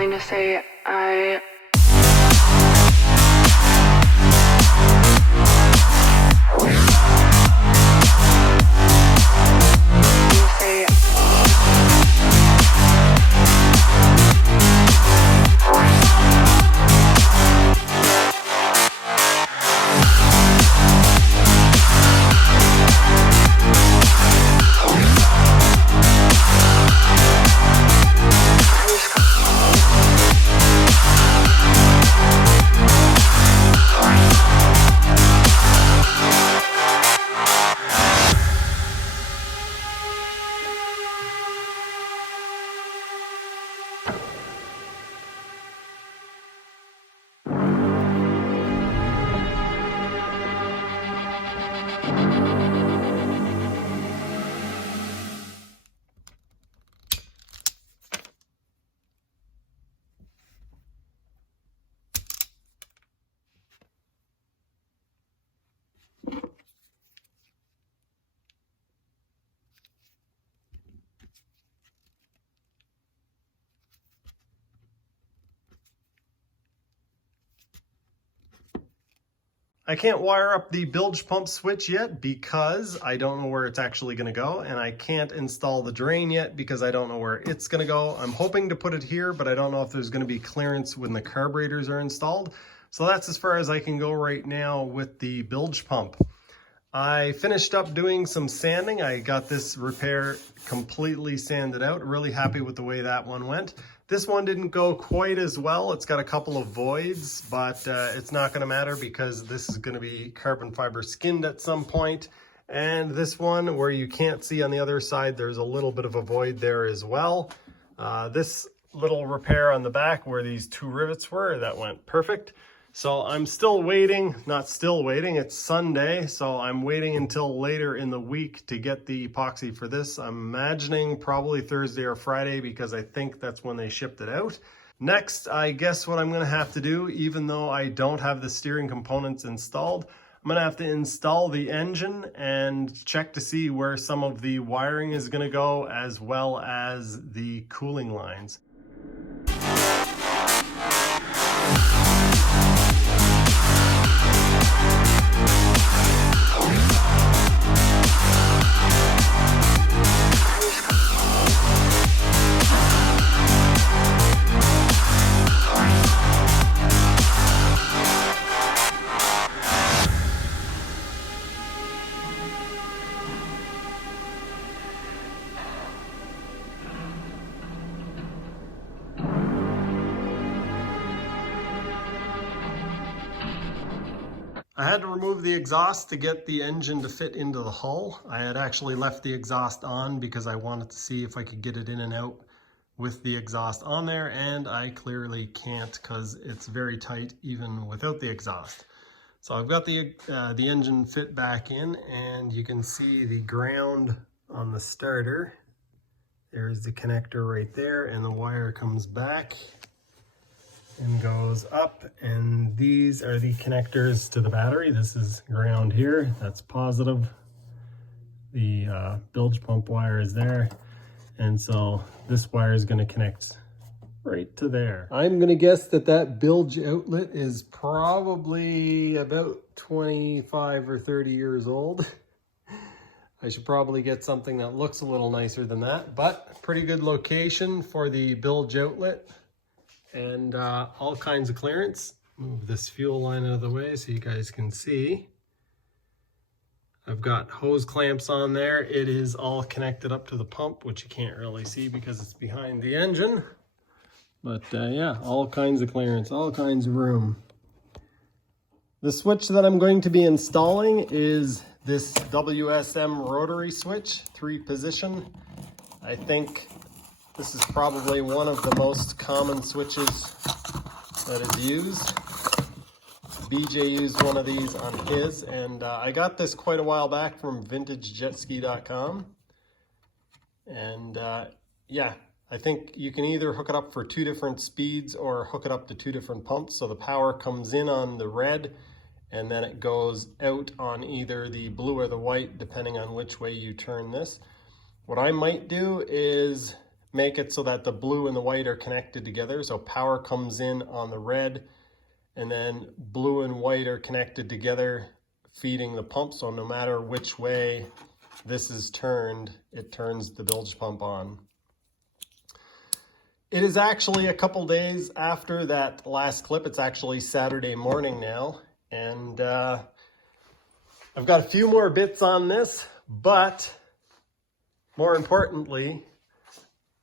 calling to say I can't wire up the bilge pump switch yet because I don't know where it's actually going to go, and I can't install the drain yet because I don't know where it's going to go. I'm hoping to put it here, but I don't know if there's going to be clearance when the carburetors are installed. So that's as far as I can go right now with the bilge pump. I finished up doing some sanding. I got this repair completely sanded out. Really happy with the way that one went. This one didn't go quite as well. It's got a couple of voids, but it's not going to matter because this is going to be carbon fiber skinned at some point. And this one, where you can't see on the other side, there's a little bit of a void there as well. This little repair on the back where these two rivets were, that went perfect. So I'm still waiting, not still waiting, it's Sunday, so I'm waiting until later in the week to get the epoxy for this. I'm imagining probably Thursday or Friday because I think that's when they shipped it out. Next, I guess what I'm gonna have to do, even though I don't have the steering components installed, I'm gonna have to install the engine and check to see where some of the wiring is gonna go, as well as the cooling lines. I had to remove the exhaust to get the engine to fit into the hull. I had actually left the exhaust on because I wanted to see if I could get it in and out with the exhaust on there, and I clearly can't because it's very tight even without the exhaust. So I've got the engine fit back in, and you can see the ground on the starter. There's the connector right there, and the wire comes back and goes up, and these are the connectors to the battery. This is ground here, that's positive. The bilge pump wire is there, and so this wire is going to connect right to there. I'm going to guess that that bilge outlet is probably about 25 or 30 years old. I should probably get something that looks a little nicer than that, but pretty good location for the bilge outlet. And all kinds of clearance. Move this fuel line out of the way so you guys can see. I've got hose clamps on there. It is all connected up to the pump, which you can't really see because it's behind the engine. But yeah, all kinds of clearance, all kinds of room. The switch that I'm going to be installing is this WSM rotary switch, 3-position. I think this is probably one of the most common switches that is used. BJ used one of these on his, and I got this quite a while back from vintagejetski.com. And yeah, I think you can either hook it up for 2 different speeds or hook it up to 2 different pumps. So the power comes in on the red, and then it goes out on either the blue or the white, depending on which way you turn this. What I might do is make it so that the blue and the white are connected together. So power comes in on the red, and then blue and white are connected together, feeding the pump. So no matter which way this is turned, it turns the bilge pump on. It is actually a couple days after that last clip. It's actually Saturday morning now, and I've got a few more bits on this, but more importantly,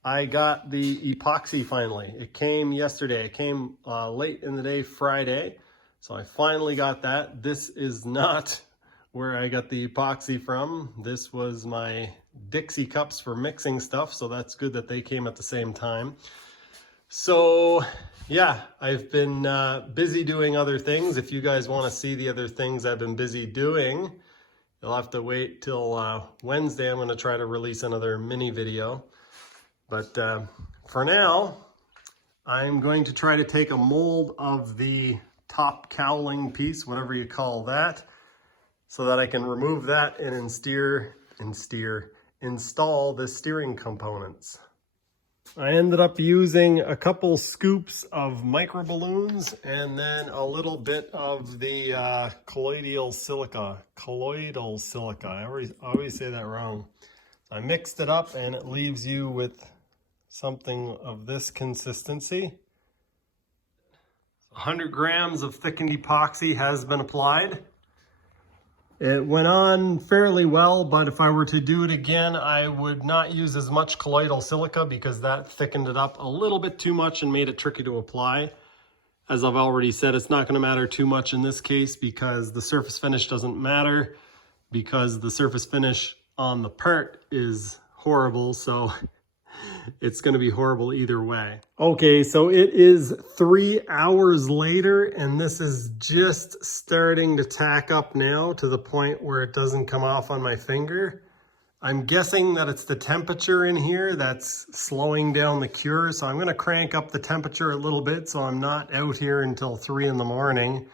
I got the epoxy finally. It came yesterday. It came late in the day, Friday, so I finally got that. This is not where I got the epoxy from. This was my Dixie cups for mixing stuff, so that's good that they came at the same time. So yeah, I've been busy doing other things. If you guys want to see the other things I've been busy doing, you'll have to wait till Wednesday. I'm going to try to release another mini video. But for now, I'm going to try to take a mold of the top cowling piece, whatever you call that, so that I can remove that and install the steering components. I ended up using a couple scoops of micro balloons and then a little bit of the colloidal silica. I always say that wrong. I mixed it up and it leaves you with something of this consistency. 100 grams of thickened epoxy has been applied. It went on fairly well, but if I were to do it again, I would not use as much colloidal silica because that thickened it up a little bit too much and made it tricky to apply. As I've already said, it's not going to matter too much in this case because the surface finish doesn't matter, because the surface finish on the part is horrible, so it's going to be horrible either way. Okay, so it is 3 hours later, and this is just starting to tack up now to the point where it doesn't come off on my finger. I'm guessing that it's the temperature in here that's slowing down the cure, so I'm going to crank up the temperature a little bit so I'm not out here until 3 in the morning.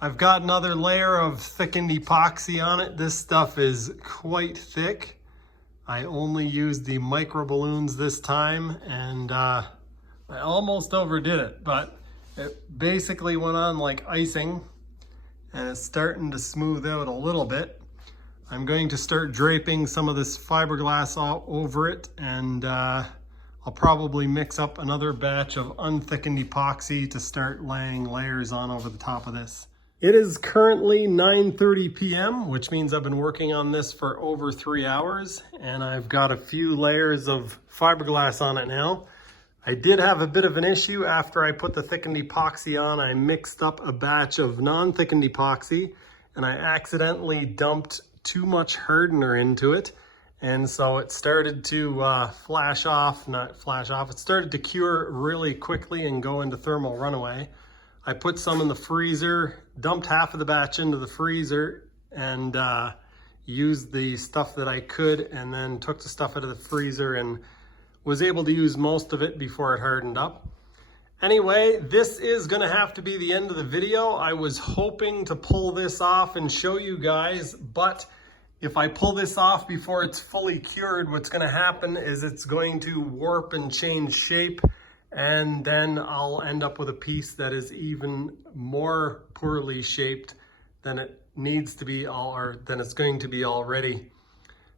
I've got another layer of thickened epoxy on it. This stuff is quite thick. I only used the micro balloons this time, and I almost overdid it, but it basically went on like icing, and it's starting to smooth out a little bit. I'm going to start draping some of this fiberglass all over it, and I'll probably mix up another batch of unthickened epoxy to start laying layers on over the top of this. It is currently 9:30 p.m., which means I've been working on this for over 3 hours, and I've got a few layers of fiberglass on it now. I did have a bit of an issue after I put the thickened epoxy on. I mixed up a batch of non-thickened epoxy, and I accidentally dumped too much hardener into it, and so it started to it started to cure really quickly and go into thermal runaway. I put some in the freezer, dumped half of the batch into the freezer, and used the stuff that I could, and then took the stuff out of the freezer and was able to use most of it before it hardened up. Anyway, this is gonna have to be the end of the video. I was hoping to pull this off and show you guys, but if I pull this off before it's fully cured, what's gonna happen is it's going to warp and change shape, and then I'll end up with a piece that is even more poorly shaped than it needs to be, or than it's going to be already.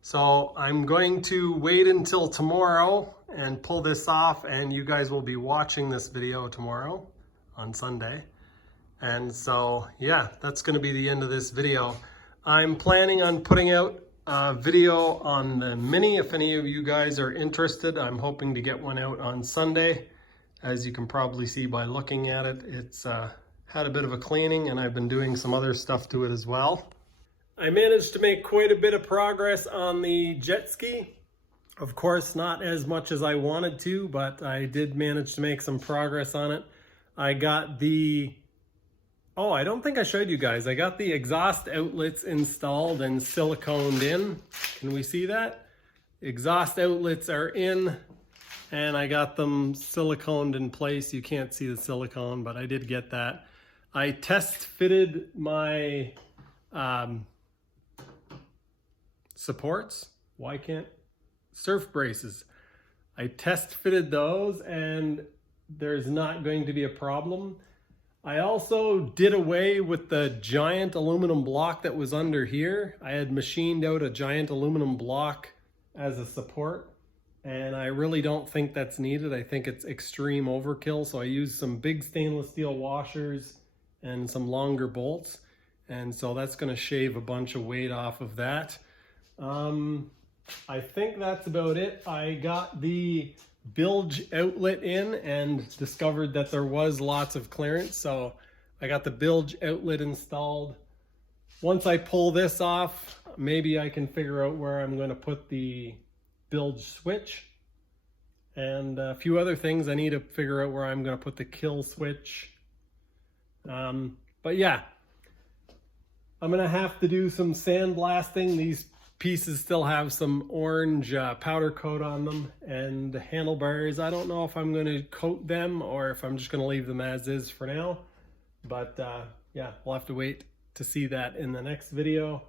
So I'm going to wait until tomorrow and pull this off, and you guys will be watching this video tomorrow on Sunday. And so yeah, that's going to be the end of this video. I'm planning on putting out a video on the Mini. If any of you guys are interested, I'm hoping to get one out on Sunday. As you can probably see by looking at it, it's had a bit of a cleaning, and I've been doing some other stuff to it as well. I managed to make quite a bit of progress on the jet ski. Of course, not as much as I wanted to, but I did manage to make some progress on it. I got the, oh, I don't think I showed you guys. I got the exhaust outlets installed and siliconed in. Can we see that? Exhaust outlets are in, and I got them siliconed in place. You can't see the silicone, but I did get that. I test fitted my supports. Surf braces. I test fitted those and there's not going to be a problem. I also did away with the giant aluminum block that was under here. I had machined out a giant aluminum block as a support, and I really don't think that's needed. I think it's extreme overkill, so I used some big stainless steel washers and some longer bolts, and so that's going to shave a bunch of weight off of that. I think that's about it. I got the bilge outlet in and discovered that there was lots of clearance, so I got the bilge outlet installed. Once I pull this off, maybe I can figure out where I'm going to put the bilge switch and a few other things. I need to figure out where I'm going to put the kill switch. But yeah, I'm going to have to do some sandblasting. These pieces still have some orange powder coat on them, and the handlebars, I don't know if I'm going to coat them or if I'm just going to leave them as is for now. But yeah, we'll have to wait to see that in the next video.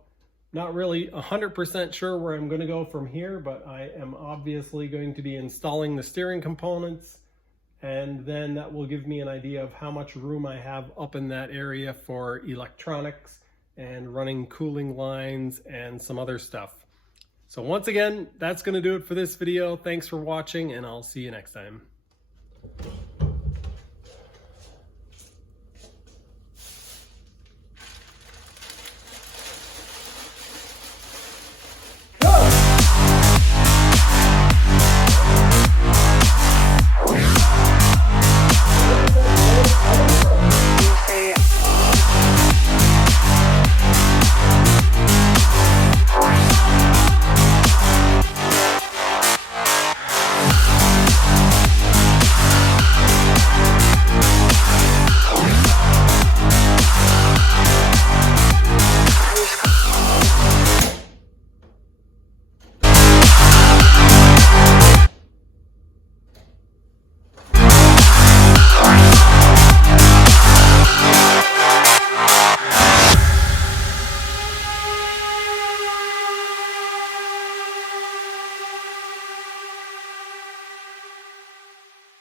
Not really 100% sure where I'm going to go from here, but I am obviously going to be installing the steering components, and then that will give me an idea of how much room I have up in that area for electronics and running cooling lines and some other stuff. So once again, that's going to do it for this video. Thanks for watching, and I'll see you next time.